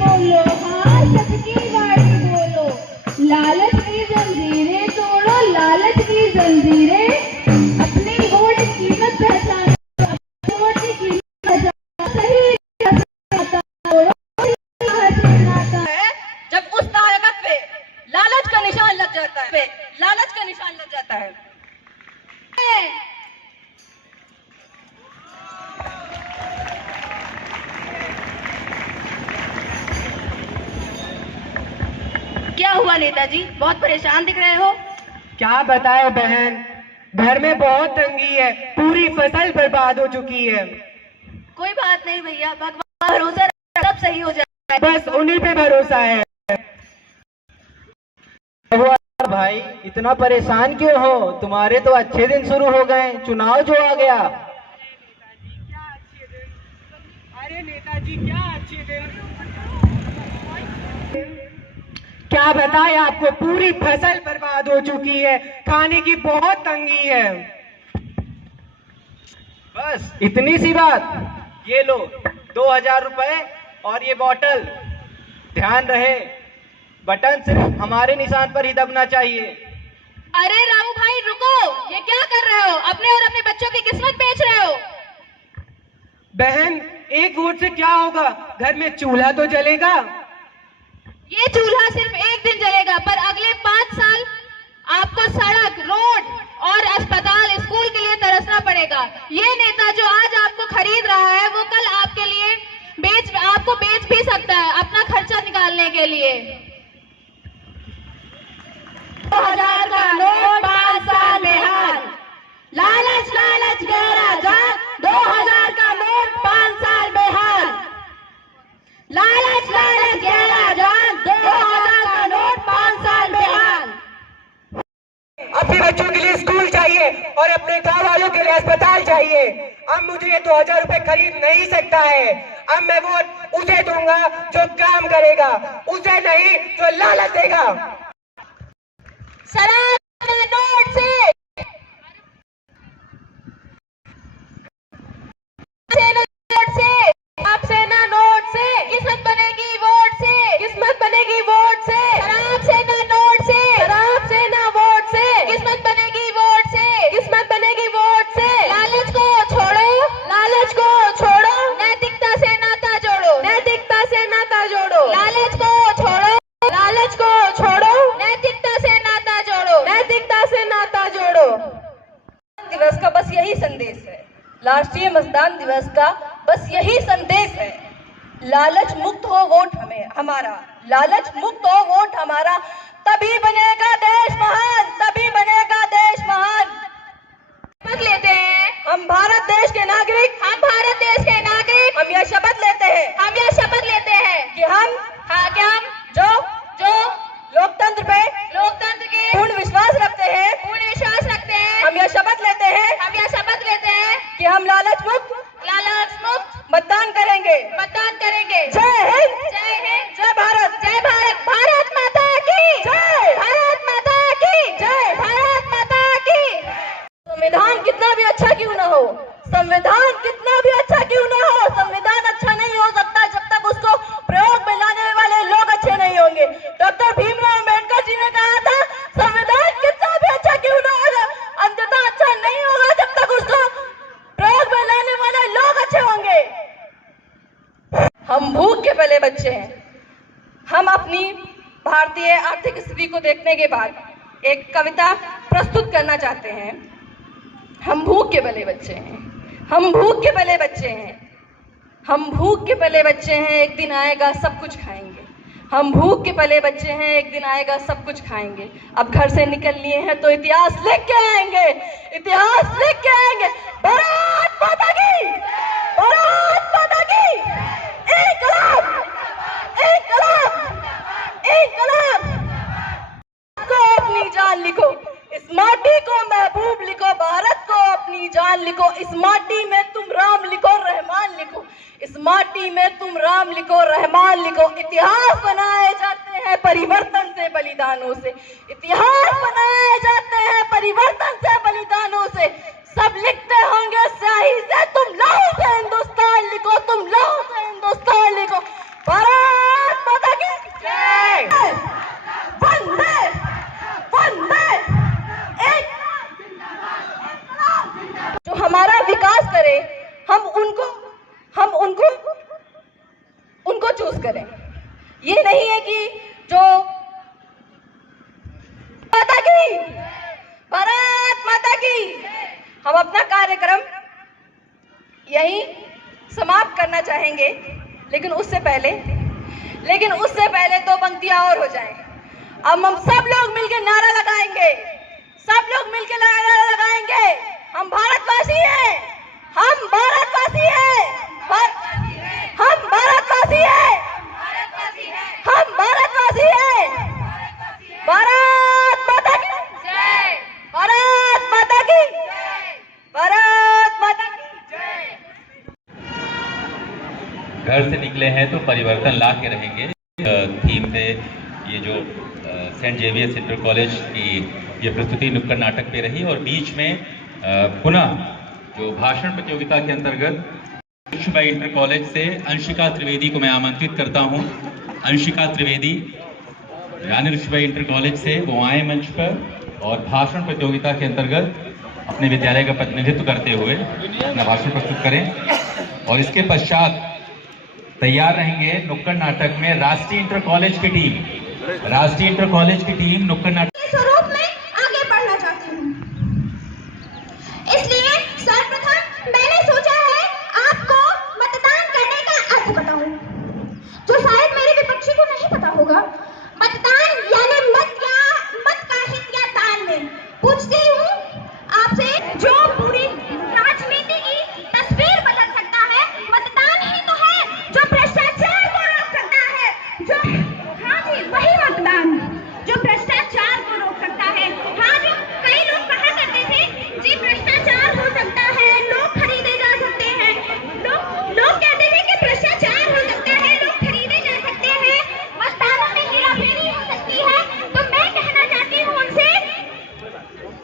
बोलो, हाँ सच की बात बोलो, लालच की जंजीरें तोड़ो, लालच की जंजीरें, अपनी वोट की कीमत पहचानो, अपनी वोट की कीमत पहचानो, सही जब उस ताकत पे लालच का निशान लग जाता है, लालच का निशान लग जाता है। क्या हुआ नेताजी, बहुत परेशान दिख रहे हो? क्या बताए बहन, घर में बहुत तंगी है, पूरी फसल बर्बाद हो चुकी है। कोई बात नहीं भैया, भगवान भरोसा रखो, सब सही हो जाएगा। बस उन्हीं पे भरोसा है। भाई इतना परेशान क्यों हो? तुम्हारे तो अच्छे दिन शुरू हो गए, चुनाव जो आ गया। अरे नेताजी क्या अच्छे दिन। क्या बताएं आपको, पूरी फसल बर्बाद हो चुकी है, खाने की बहुत तंगी है। बस इतनी सी बात। ये लो 2000 रुपए और ये बोतल। ध्यान रहे, बटन सिर्फ हमारे निशान पर ही दबना चाहिए। अरे रामू भाई रुको, ये क्या कर रहे हो? अपने और अपने बच्चों की किस्मत बेच रहे हो। बहन, एक वोट से क्या होगा? घर में चूल्हा तो जलेगा। ये चूल्हा सिर्फ एक दिन जलेगा, पर अगले 5 साल आपको सड़क, रोड और अस्पताल, स्कूल के लिए तरसना पड़ेगा। ये नेता जो आज आपको खरीद रहा है, वो कल आपके लिए आपको बेच भी सकता है अपना खर्चा निकालने के लिए। 2000 का नोट 5 साल बेहाल, लालच लालच गहरा जाल, 2000 का नोट 5 साल बेहाल, लालच लालच गहरा जाल, 2000 का नोट 5 साल बेहाल। अपने बच्चों के लिए स्कूल चाहिए और अपने गाँव वालों के लिए अस्पताल चाहिए। अब मुझे ये 2000 रुपए खरीद नहीं सकता है। अब मैं वोट उसे दूंगा जो काम करेगा, उसे नहीं जो लालच देगा। शराब के नोट से आप सेना नोट से किस्मत बनेगी वोट से, किस्मत बनेगी वोट से। शराब से ना नोट से, शराब से ना वोट से, किस्मत बनेगी वोट से, किस्मत बनेगी वोट से। लालच को छोड़ो, लालच को छोड़ो, नैतिकता से नाता जोड़ो, नैतिकता से नाता जोड़ो। लालच को छोड़ो, लालच को छोड़ो, नैतिकता से नाता जोड़ो, नैतिकता से नाता जोड़ो। दिवस का बस यही संदेश है, राष्ट्रीय मतदान दिवस का बस यही संदेश है। लालच मुक्त हो वोट हमारा, लालच मुक्त हो वोट हमारा, तभी बनेगा देश महान, तभी बनेगा देश महान। शपथ लेते हैं हम भारत देश के नागरिक, हम भारत देश के नागरिक, हम यह शपथ लेते हैं, हम यह शपथ लेते हैं कि हम जो जो लोकतंत्र पे लोकतंत्र के पूर्ण विश्वास रखते हैं, पूर्ण विश्वास रखते हैं, हम यह शपथ लेते हैं हम यह शपथ लेते हैं कि हम लालच मुक्त मतदान करेंगे, मतदान करेंगे। जय हिंद, जय हिंद, जय भारत, जय भारत, भारत माता की जय, भारत माता की जय। भारत माता की। संविधान कितना भी अच्छा क्यों ना हो, संविधान कितना भी अच्छा क्यों ना हो, संविधान अच्छा नहीं हो सकता जब तक उसको प्रयोग में लाने वाले लोग अच्छे नहीं होंगे। डॉक्टर भीमराव अम्बेडकर जी ने कहा था, संविधान कितना भी अच्छा क्यों ना हो, अंततः अच्छा नहीं होगा जब तक उसको प्रयोग में लाने वाले लोग अच्छे होंगे। हम भूख के पले बच्चे हैं। हम अपनी भारतीय आर्थिक स्थिति को देखने के बाद एक कविता प्रस्तुत करना चाहते हैं। हम भूख के पले बच्चे हैं, हम भूख के पले बच्चे हैं, हम भूख के पले बच्चे हैं, एक दिन आएगा सब कुछ खाएंगे। हम भूख के पले बच्चे हैं, एक दिन आएगा सब कुछ खाएंगे। अब घर से निकल लिए हैं तो इतिहास लिख के आएंगे, इतिहास लिख के आएंगे। भारत माता की, भारत माता की, इनकलाब, इनकलाब, इनकलाब। को अपनी जान लिखो, इस माटी को महबूब लिखो, भारत को अपनी जान लिखो, इस माटी में तुम राम लिखो, रहमान लिखो, इस माटी में तुम राम लिखो, रहमान लिखो। इतिहास बनाए जाते हैं परिवर्तन से, बलिदानों से। इतिहास बनाए जाते हैं परिवर्तन से, बलिदानों से। सब लिखते होंगे स्याही से, तुम लहू से हिंदुस्तान लिखो, तुम लहू से हिंदुस्तान लिखो। भारत माता की जय। वंदे वंदे। एक जो हमारा विकास करे, हम उनको चूज करें। ये नहीं है कि जो माता की, भारत माता की। हम अपना कार्यक्रम यहीं समाप्त करना चाहेंगे, लेकिन उससे पहले दो पंक्तियां और हो जाएं। अब हम सब लोग मिलकर नारा लगाएंगे, सब लोग मिलकर नारा लगाएंगे। हम भारतवासी हैं, हम भारतवासी हैं, हम भारतवासी हैं, हम भारतवासी हैं। भारत माता की जय, भारत माता की जय, भारत माता की जय। घर से निकले हैं तो परिवर्तन ला के रहेंगे थीम पे ये जो सेंट जेवियर्स इंटर कॉलेज की ये प्रस्तुति नुक्कड़ नाटक पे रही। और बीच में पुनः जो भाषण प्रतियोगिता के अंतर्गत ऋषिबाई इंटर कॉलेज से अंशिका त्रिवेदी को मैं आमंत्रित करता हूं। अंशिका त्रिवेदी यानी ऋषिबाई इंटर कॉलेज से वो आए मंच पर और भाषण प्रतियोगिता के अंतर्गत अपने विद्यालय का प्रतिनिधित्व करते हुए अपना भाषण प्रस्तुत करें। और इसके पश्चात तैयार रहेंगे नुक्कड़ नाटक में राष्ट्रीय इंटर कॉलेज की टीम। राष्ट्रीय इंटर कॉलेज की टीम नुक्कड़ नाटक स्वरूप में आगे बढ़ना चाहती हूँ। इसलिए सर्वप्रथम मैंने सोचा है आपको मतदान करने का अर्थ बताऊं, जो शायद मेरे विपक्षी को नहीं पता होगा। मतदान यानी मत का हित या दान में। पूछती हूँ आपसे, जो पूरी राजनीति की तस्वीर बदल सकता है मतदान ही तो है, जो भ्रष्टाचार को रोक सकता है, जो हाँ जी वही मतदान जो भ्रष्टाचार को रोक सकता है। हाँ, जो कई लोग कहा करते थे जी भ्रष्टाचार हो सकता है, लोग खरीदे जा सकते हैं, लोग कहते थे कि भ्रष्टाचार हो सकता है, लोग खरीदे जा सकते हैं, मतदानों में हेराफेरी हो सकती है। तो मैं कहना चाहती हूँ उनसे,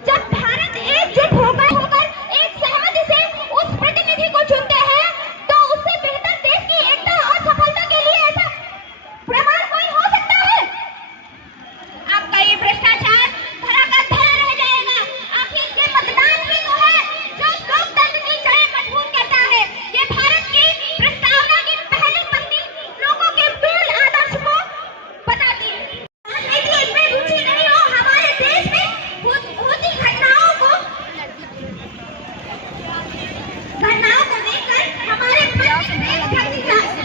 जब भारत एकजुट होकर एक सहमति से उस प्रतिनिधि को चुनते हैं, तो उससे बेहतर देश की एकता और सफलता के लिए ऐसा प्रमाण कोई हो सकता है? आपका ये भ्रष्टाचार धरा का धरा रह जाएगा। आखिर ये मतदान ही तो है जो लोकतंत्र की जड़ें मजबूत करता है। ये भारत की प्रस्तावना की पहली पंक्ति लोगों के मूल आदर्श को बताती है। राजनीति में रुचि नहीं हो, हमारे देश में होती घटनाओं को देखकर हमारे मन में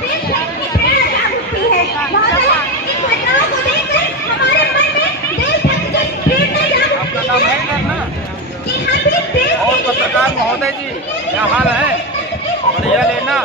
देशभक्ति की प्रेरणा जाग उठती है। इन घटनाओं को देखकर हमारे मन में देशभक्ति की प्रेरणा जाग उठती है कि हम भी देश और पत्रकार महोदय जी क्या हाल है? बढ़िया लेना।